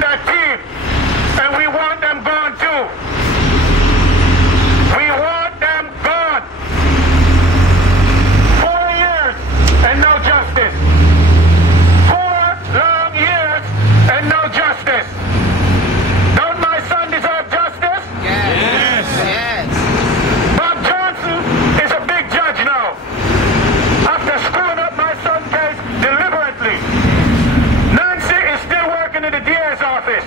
from that team, and we want them gone too. We want them gone. 4 years and no justice. 4 long years and no justice. Don't my son deserve justice? Yes. Yes. Bob Johnson is a big judge now. After screwing up my son's case deliberately. Nancy is still working in the DA's office.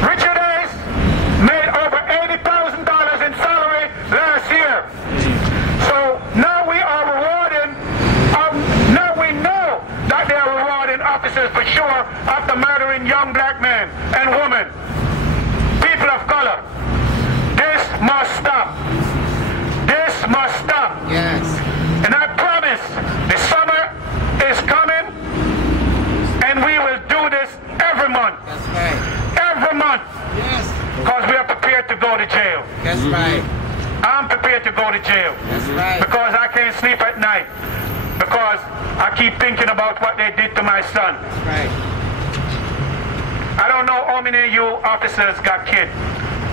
Richard Hayes made over $80,000 in salary last year. So now we are rewarding, now we know that they are rewarding officers for sure after murdering young black men and women, people of color. This must stop. This must stop. Yes. And I promise the summer is coming and we will do this every month. That's right. Every month. Yes. Because we are prepared to go to jail. That's right. I'm prepared to go to jail. That's right. Because I can't sleep at night. Because I keep thinking about what they did to my son. That's right. I don't know how many of you officers got killed,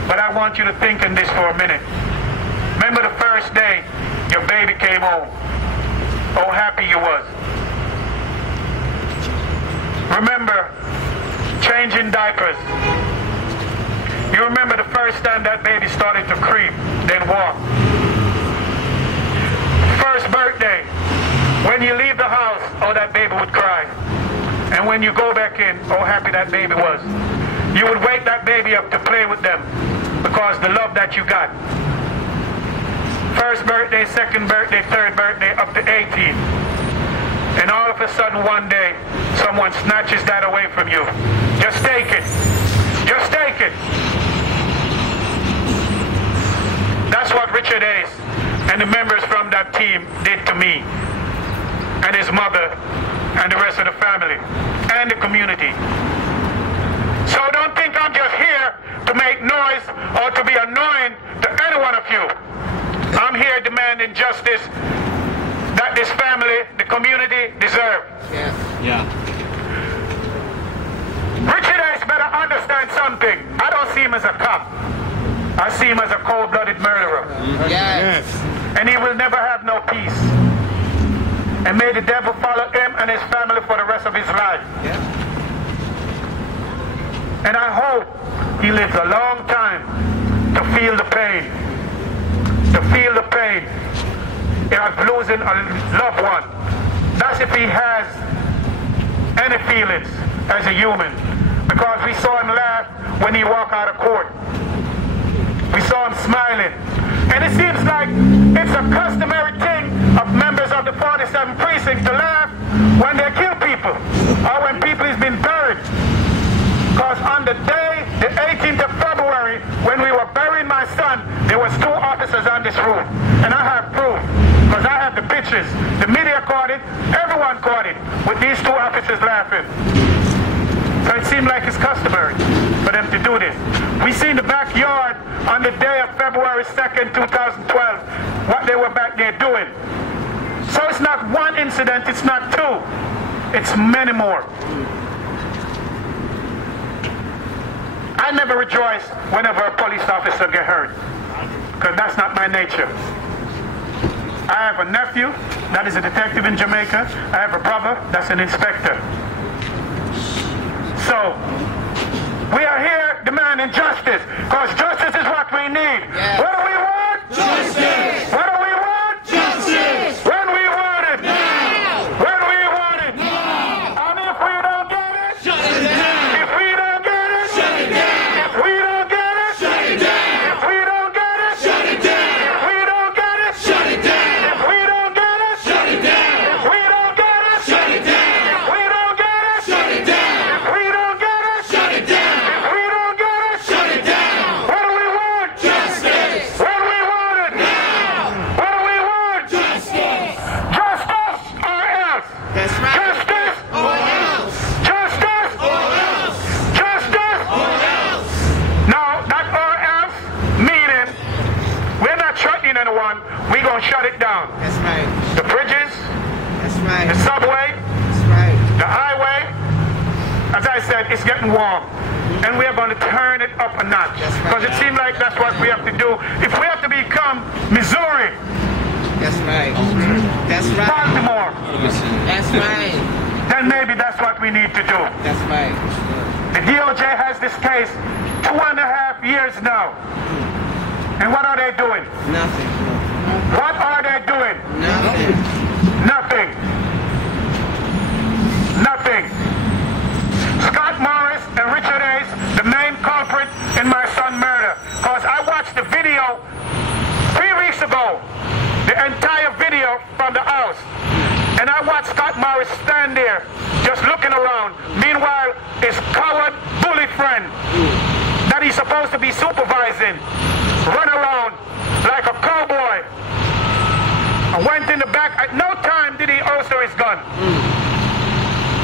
but I want you to think in this for a minute. Remember the first day your baby came home, how happy you was. Remember changing diapers. You remember the first time that baby started to creep, then walk. First birthday, when you leave the house, oh, that baby would cry. And when you go back in, how happy that baby was. You would wake that baby up to play with them because the love that you got. First birthday, second birthday, third birthday, up to 18. And all of a sudden one day, someone snatches that away from you. Just take it. Just take it. That's what Richard Hayes and the members from that team did to me and his mother and the rest of the family and the community. So don't think I'm just here to make noise or to be annoying to any one of you. I'm here demanding justice that this family, the community deserve. Yes. Yeah. Richard Hayes better understand something. I don't see him as a cop. I see him as a cold-blooded murderer. Yes. And he will never have no peace. And may the devil follow him and his family for the rest of his life. Yes. And I hope he lives a long time to feel the pain. To feel the pain of losing a loved one. That's if he has any feelings as a human. Because we saw him laugh when he walked out of court. We saw him smiling. And it seems like it's a customary thing of members of the 47th precinct to laugh when they kill people or when people has been buried. Because on the day, the 18th of February, when we were burying my son, there was 2 officers on this room. And I have proof, because I have the pictures. The media caught it, everyone caught it, with these 2 officers laughing. So it seemed like it's customary for them to do this. We seen the backyard on the day of February 2nd, 2012, what they were back there doing. So it's not one incident, it's not 2. It's many more. I never rejoice whenever a police officer gets hurt, because that's not my nature. I have a nephew that is a detective in Jamaica. I have a brother that's an inspector. So, we are here demanding justice, because justice is what we need. Yes. What do we want? Justice! What do we want? Justice! When we want it? Now! When we want it? Now! And if we don't get it? Shut it down! If we don't get it? Shut it down! If we don't get it? Shut it down! If we don't get it? Shut it down! If we don't get it? Shut it down! If we don't get it? Shut it down! If we don't get it? Shut it down! If we don't get it? Shut it down! If we don't get it? Shut it down! If we don't get it? Shut it down! What do we want? Justice! said, it's getting warm. And we are going to turn it up a notch. Because it seems like that's what we have to do. If we have to become Missouri, That's right. That's right. Baltimore, That's right. then maybe that's what we need to do. That's right. The DOJ has this case 2.5 years now. And what are they doing? Nothing. What are they doing? Nothing. Nothing. Nothing. Scott Morris and Richard Hayes, the main culprit in my son's murder. Because I watched the video 3 weeks ago, the entire video from the house. And I watched Scott Morris stand there, just looking around. Meanwhile, his coward bully friend that he's supposed to be supervising run around like a cowboy. I went in the back. At no time did he holster his gun.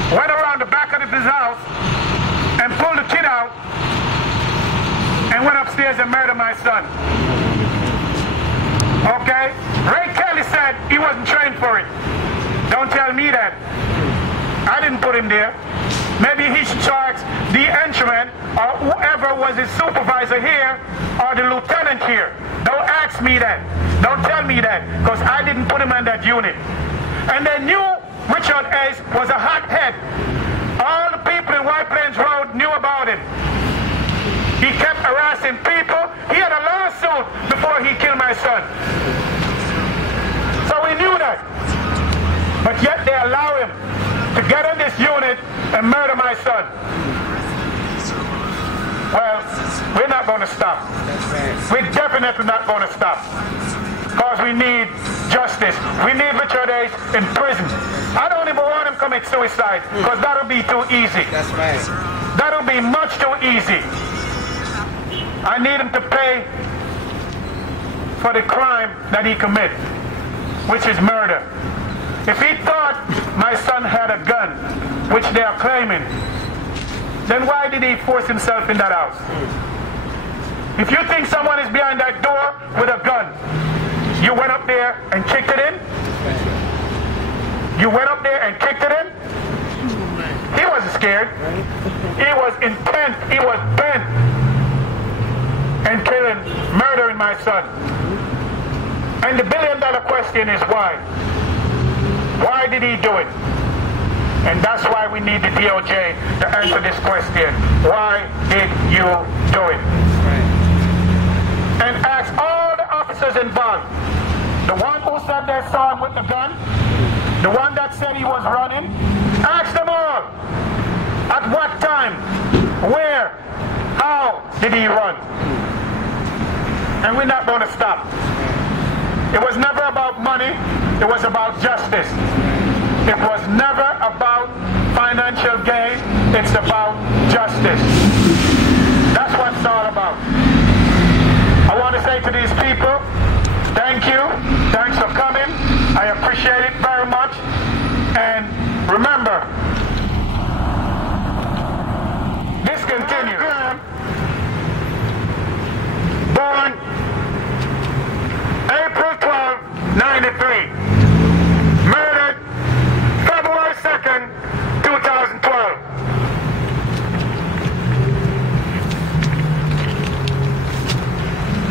Went around the back of his house and pulled the kid out and went upstairs and murdered my son. Okay? Ray Kelly said he wasn't trained for it. Don't tell me that. I didn't put him there. Maybe he should charge the entryman or whoever was his supervisor here or the lieutenant here. Don't ask me that. Don't tell me that, because I didn't put him in that unit. And they knew Richard Hayes was a hothead. All the people in White Plains Road knew about him. He kept harassing people. He had a lawsuit before he killed my son. So we knew that. But yet they allow him to get in this unit and murder my son. Well, we're not going to stop. We're definitely not going to stop. Because we need justice. We need Richard Hayes in prison. I don't even want him to commit suicide, because that'll be too easy. That's right. That'll be much too easy. I need him to pay for the crime that he committed, which is murder. If he thought my son had a gun, which they are claiming, then why did he force himself in that house? If you think someone is behind that door with a gun, you went up there and kicked it in? You went up there and kicked it in? He wasn't scared. He was intent. He was bent and killing, murdering my son. And the billion-dollar question is why? Why did he do it? And that's why we need the DOJ to answer this question. Why did you do it? And ask all the officers involved. The one who said they saw him with the gun, the one that said he was running, ask them all. At what time? Where? How did he run? And we're not going to stop. It was never about money. It was about justice. It was never about financial gain. It's about justice. That's what it's all about. I want to say to these people, thank you. Thanks for coming. I appreciate it very much. And remember, this continues. Born April 12, 93. Murdered February 2nd, 2012.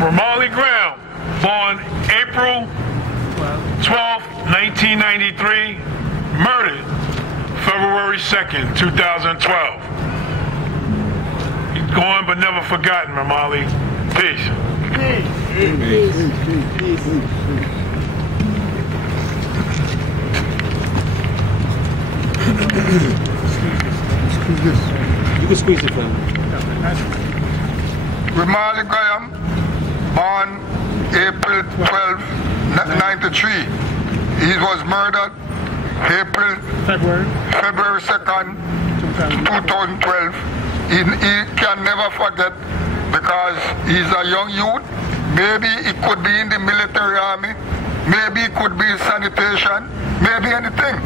Ramarley Graham, born April 12, 1993, murdered February 2nd, 2012. He's gone but never forgotten, Ramarley. Peace. You can squeeze it for me. Ramarley Graham, born April 12, 93. He was murdered February 2nd, 2012. He can never forget, because he's a young youth. Maybe he could be in the military army. Maybe he could be in sanitation. Maybe anything.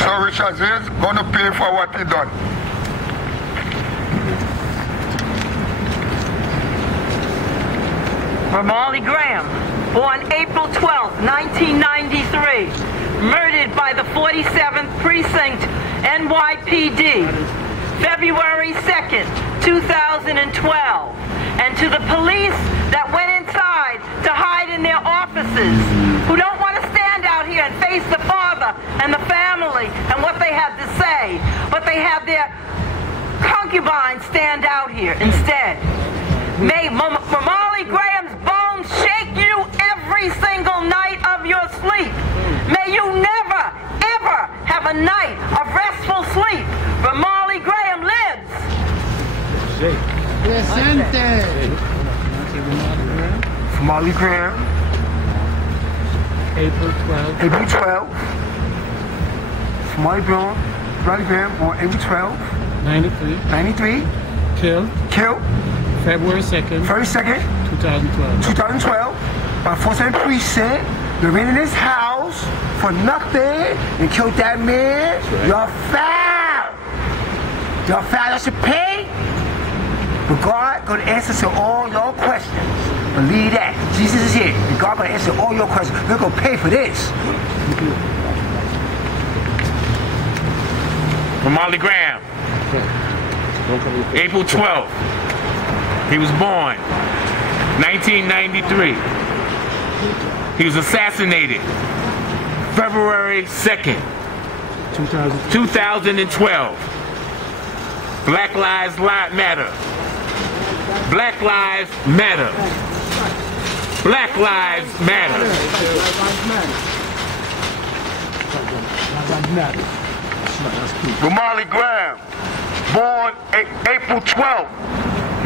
So Richard is going to pay for what he done. Ramarley Graham, born April 12, 1993, murdered by the 47th Precinct NYPD. February 2nd, 2012. And to the police that went inside to hide in their offices, who don't want to stand out here and face the father and the family and what they have to say, but they have their concubines stand out here instead. May Ramarley Graham's bones shake you every single night of your sleep. May you never, ever have a night of restful sleep. Ramarley Graham lives. Presente. Ramarley Graham. April 12th. April 12th. Ramarley Graham on April 12th. 93. Killed Killed February 2nd, 2012 by force and precinct. They ran in his house for nothing and killed that man. Y'all foul. Y'all foul. Y'all should pay. But God gonna answer to all your questions. Believe that. Jesus is here. And God gonna answer all your questions. We're gonna pay for this. Ramarley Graham. April 12th. He was born. 1993. He was assassinated. February 2nd. 2012. Black Lives Matter. Black Lives Matter. Black Lives Matter. Ramarley Graham, born April 12th,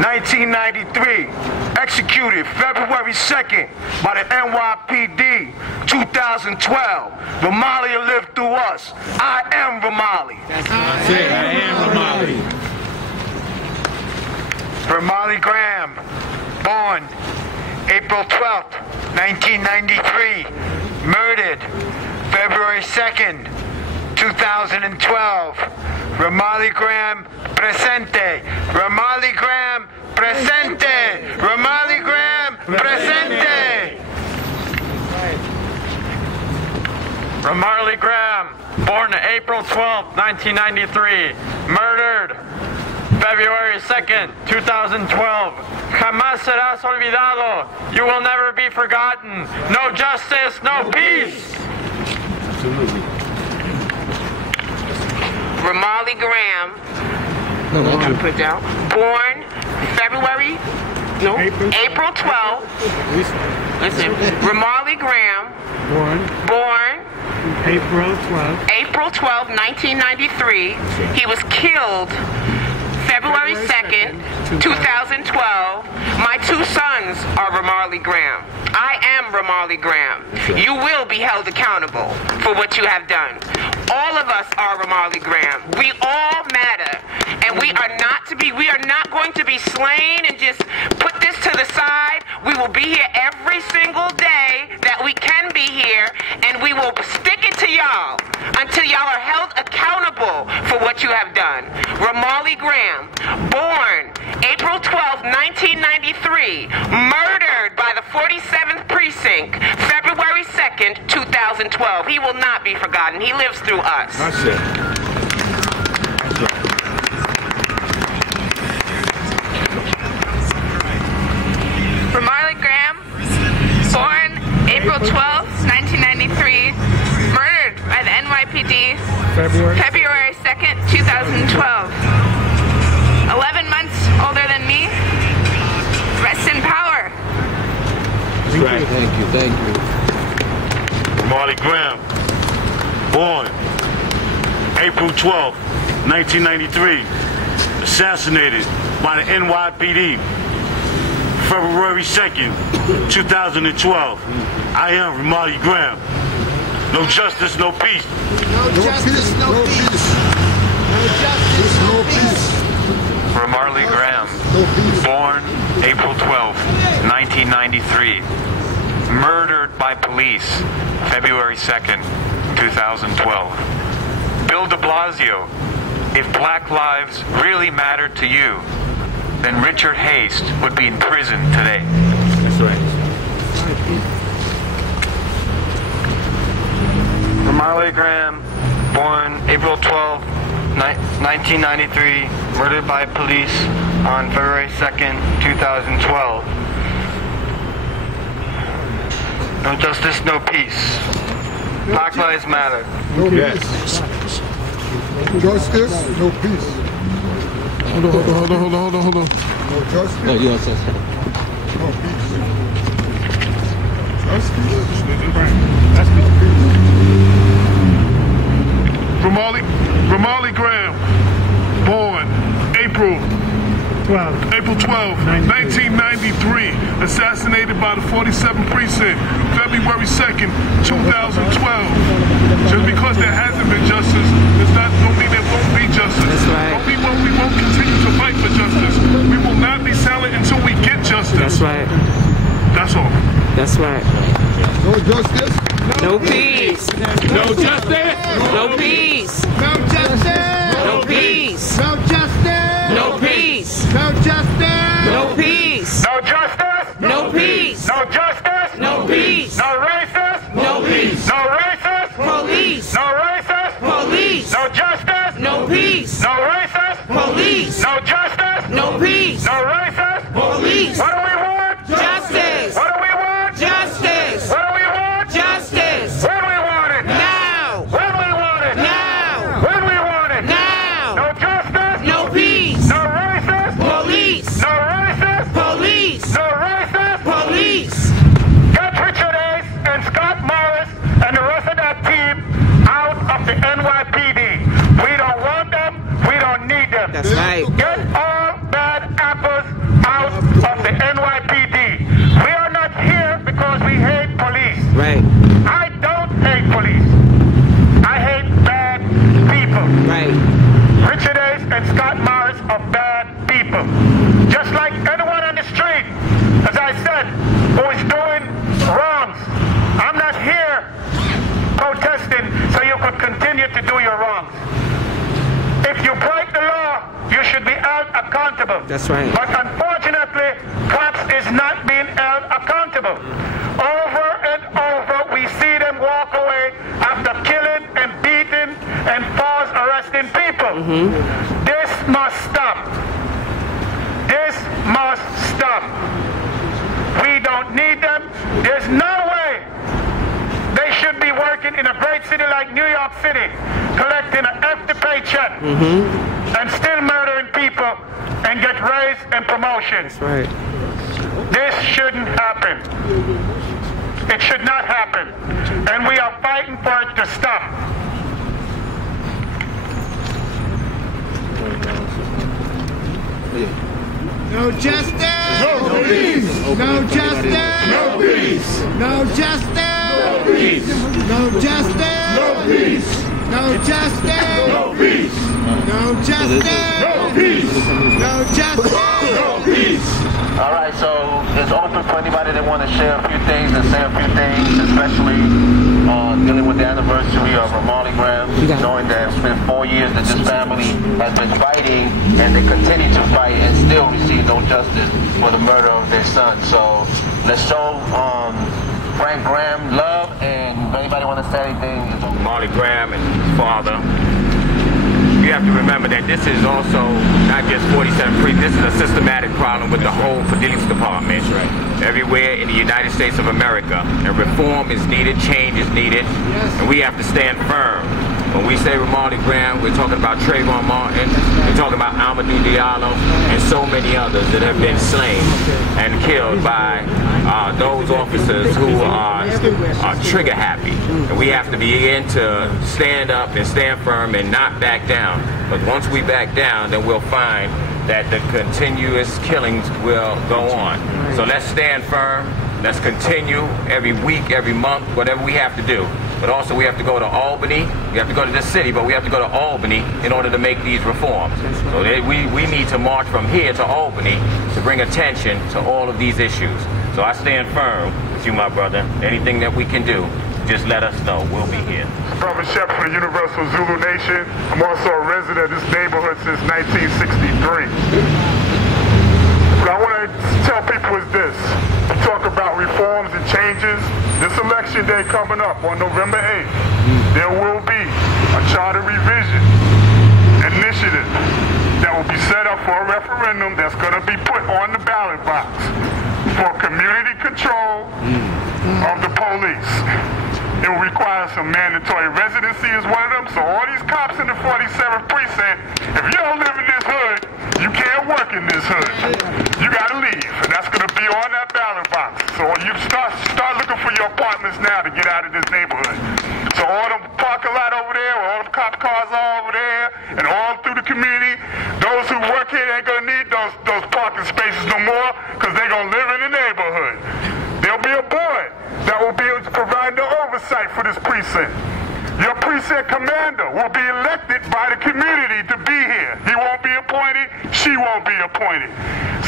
1993, executed February 2nd by the NYPD, 2012. Ramarley will live through us. I am Ramarley. Say, I am Ramarley. Ramarley Graham, born April 12th, 1993, murdered February 2nd, 2012. Ramarley Graham, presente. Ramarley Graham, presente. Ramarley Graham, presente. Ramarley Graham, born April 12th, 1993, murdered February 2nd, 2012. Jamás serás olvidado. You will never be forgotten. No justice, no peace. Ramarley Graham. Gotta put down. Born February. No. April 12th. Listen. Ramarley Graham. Born. April 12th. April 12th, 1993. He was killed February 2nd, 2012. My two sons are Ramarley Graham. I am Ramarley Graham. You will be held accountable for what you have done. All of us are Ramarley Graham. We all matter. And we are not going to be slain and just put this to the side. We will be here every single day that we can be here, and we will stick it to y'all until y'all are held accountable for what you have done. Ramarley Graham, born April 12, 1993, murdered by the 47th Precinct, February 2nd, 2012. He will not be forgotten. He lives through us. That's it. Ramarley Graham, born April 12, 1993, murdered by the NYPD, February 2nd, 2012. 11 months older than me. Rest in power. Right. Thank you. Ramarley Graham, born April 12, 1993, assassinated by the NYPD, February 2nd, 2012. I am Ramarley Graham. No justice, no peace. No justice, no peace. No justice, no peace. Ramarley Graham, born April 12, 1993, murdered by police February 2nd, 2012. Bill de Blasio, if black lives really mattered to you, then Richard Haste would be in prison today. That's right. Ramarley Graham, born April 12, 1993, murdered by police on February 2nd, 2012. No justice, no peace. Black Lives Matter. No peace. Justice, no peace. Hold on. No justice. No, you says. No peace. Ramarley Graham, born April 12, 1993, assassinated by the 47th Precinct, February 2nd, 2012. Just because there hasn't been justice does not mean there won't be justice. That's right. We won't continue to fight for justice. We will not be silent until we get justice. That's right. That's all. That's right. No justice. No peace. No justice. No peace. No justice. No peace. No justice. No peace. No justice. No peace. No justice. No peace. No justice. No peace. No racist. No peace. No racist. Police. No racist. Police. No justice. No peace. No racist. Police. No justice. No peace. No racist. Police. What do we want? Justice. What do we want? Justice. What do we want? Justice. When we want it. Now. When we want it. Now. When we want it. Now. No justice. No peace. No racist. Police. No racist. Police. No racist. Police. Get Richard Ace and Scott Morris and the rest of that team out of the NYPD. We don't want them. We don't need them. That's right. Get all bad apples out of the NYPD. We are not here because we hate police. Right. I don't hate police. I hate bad people. Right. Richard Ace and Scott Morris are bad people. Just like anyone on the street, as I said, who is doing wrongs. I'm not here protesting so you could continue to do your wrongs. If you break the law, you should be held accountable. That's right. But unfortunately, cops is not being held accountable. Over and over, we see them walk away after killing and beating and false arresting people. This must stop. This must stop. We don't need them. There's no way they should be working in a great city like New York City, collecting an empty paycheck and still murdering people and get raise and promotions. That's right. This shouldn't happen. It should not happen. And we are fighting for it to stop. No justice. No peace. No justice. No peace. No justice. No peace. No justice. No peace. No justice. No peace. No justice. No peace. No justice. No peace. All right, so it's open for anybody that want to share a few things and say a few things, especially dealing with the anniversary of Ramarley Graham, knowing that it's been 4 years that this family has been fighting, and they continue to fight and still receive no justice for the murder of their son. So let's show Frank Graham love, and if anybody want to say anything, Ramarley Graham and his father. You have to remember that this is also not just 47 Precinct. This is a systematic problem with the whole police department everywhere in the United States of America. And reform is needed, change is needed, and we have to stand firm. When we say Ramarley Graham, we're talking about Trayvon Martin, we're talking about Amadou Diallo, and so many others that have been slain and killed by those officers who are trigger happy. And we have to begin to stand up and stand firm and not back down. But once we back down, then we'll find that the continuous killings will go on. So let's stand firm. Let's continue every week, every month, whatever we have to do. But also we have to go to Albany. We have to go to this city, but we have to go to Albany in order to make these reforms. So we need to march from here to Albany to bring attention to all of these issues. So I stand firm with you, my brother. Anything that we can do, just let us know. We'll be here. Brother Shep for the Universal Zulu Nation. I'm also a resident of this neighborhood since 1963. What I want to tell people is this. We talk about reforms and changes. This election day coming up on November 8th, there will be a charter revision. And initiative that will be set up for a referendum that's going to be put on the ballot box for community control of the police. It will require some mandatory residency as one of them, so all these cops in the 47th precinct, if you don't live in this hood, you can't work in this hood. You gotta leave, and that's gonna be on that ballot box. So you start looking for your apartments now to get out of this neighborhood. So all the parking lot over there, all the cop cars are over there, and all through the community, those who work here ain't gonna need those parking spaces no more, because they're gonna live in the neighborhood. There'll be a board that will be able to provide the oversight for this precinct. Your precinct commander will be elected by the community to be here. He won't be appointed, she won't be appointed.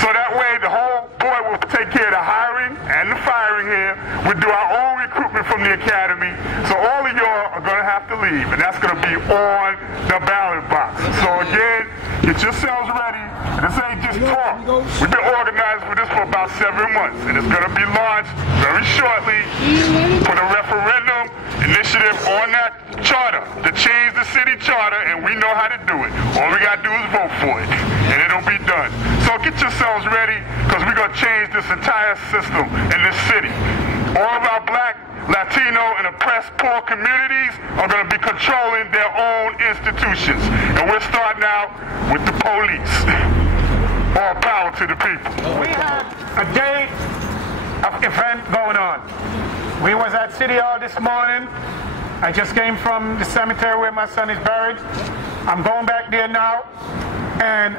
So that way the whole board will take care of the hiring and the firing here. We'll do our own recruitment from the academy. So all of y'all are gonna have to leave, and that's gonna be on the ballot box. So again, get yourselves ready. This ain't just talk. We've been organized for this for about 7 months, and it's gonna be launched very shortly for the referendum initiative on that charter, to change the city charter, and we know how to do it. All we gotta do is vote for it, and it'll be done. So get yourselves ready, because we're gonna change this entire system in this city. All of our black, Latino, and oppressed poor communities are gonna be controlling their own institutions. And we're starting out with the police. All power to the people. We had a day of event going on. We was at City Hall this morning. I just came from the cemetery where my son is buried. I'm going back there now. And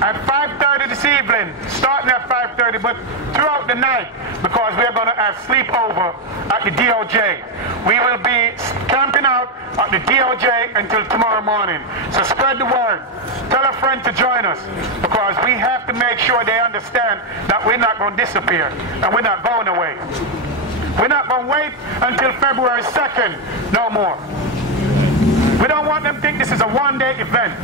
at 5:30 this evening, starting at 5:30, but throughout the night, because we're going to have sleepover at the DOJ. We will be camping out at the DOJ until tomorrow morning. So spread the word. Tell a friend to join us, because we have to make sure they understand that we're not going to disappear and we're not going away. We're not going to wait until February 2nd, no more. We don't want them to think this is a one-day event.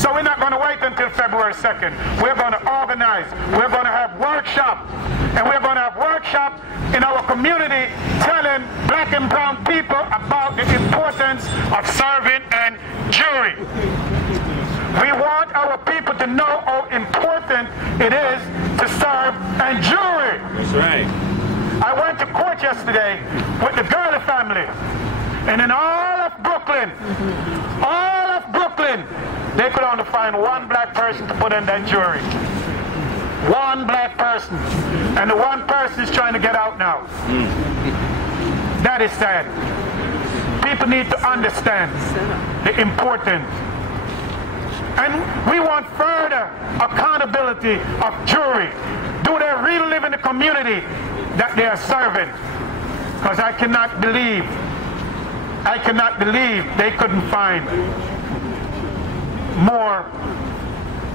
So we're not going to wait until February 2nd. We're going to organize. We're going to have workshops. And we're going to have workshops in our community telling black and brown people about the importance of serving and jury. We want our people to know how important it is to serve and jury. That's right. I went to court yesterday with the Gurley family. And in all of Brooklyn, they could only find one black person to put in that jury. One black person. And the one person is trying to get out now. That is sad. People need to understand the importance. And we want further accountability of jury. Do they really live in the community that they are serving? Because I cannot believe they couldn't find more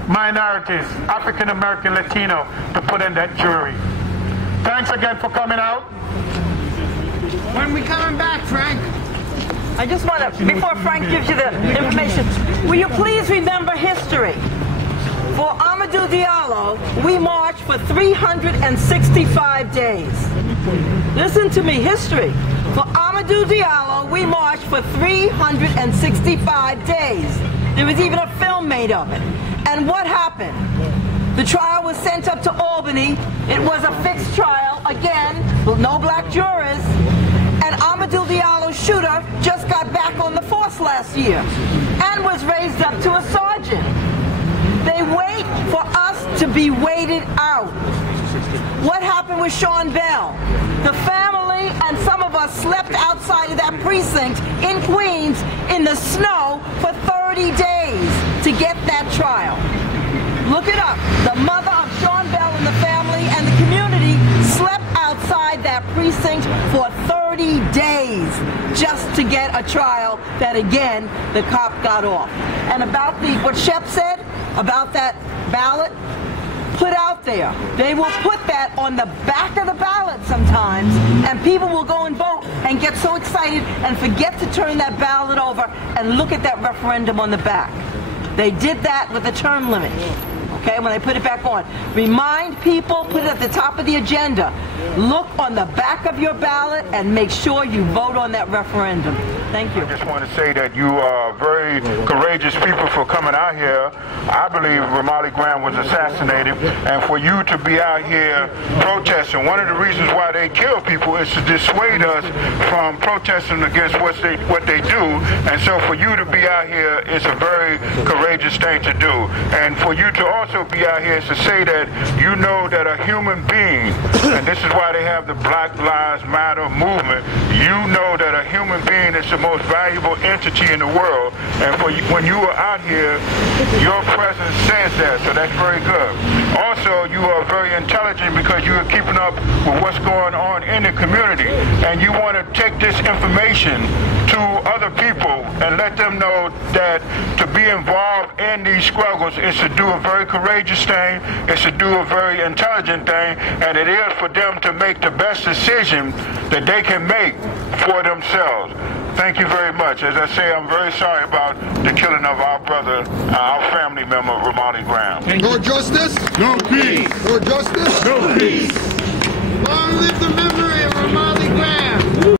minorities, African American, Latino, to put in that jury. Thanks again for coming out. When we coming back, Frank? I just want to, before Frank gives you the information, will you please remember history? For Amadou Diallo, we marched for 365 days. Listen to me, history. For Amadou Diallo, we marched for 365 days. There was even a film made of it. And what happened? The trial was sent up to Albany. It was a fixed trial, again, with no black jurors. And Amadou Diallo's shooter just got back on the force last year and was raised up to a sergeant. They wait for us to be waited out. What happened with Sean Bell? The family and some of us slept outside of that precinct in Queens in the snow for 30 days to get that trial. Look it up. The mother of Sean Bell and the family and the community slept outside that precinct for 30 days just to get a trial that, again, the cop got off. And about what Shep said about that ballot, put out there. They will put that on the back of the ballot sometimes, and people will go and vote and get so excited and forget to turn that ballot over and look at that referendum on the back. They did that with the term limit, okay, when they put it back on. Remind people, put it at the top of the agenda. Look on the back of your ballot and make sure you vote on that referendum. Thank you. I just want to say that you are very courageous people for coming out here. I believe Ramarley Graham was assassinated, and for you to be out here protesting, one of the reasons why they kill people is to dissuade us from protesting against what they do. And so for you to be out here is a very courageous thing to do. And for you to also be out here is to say that you know that a human being, and this is why they have the Black Lives Matter movement, you know that a human being is the most valuable entity in the world. And for you, when you are out here, your presence says that, so that's very good. Also, you are very intelligent because you are keeping up with what's going on in the community, and you want to take this information to other people and let them know that to be involved in these struggles is to do a very courageous thing, is to do a very intelligent thing, and it is for them to make the best decision that they can make for themselves. Thank you very much. As I say, I'm very sorry about the killing of our brother, our family member, Ramarley Graham. No justice, no peace. No justice, no peace. Long live the memory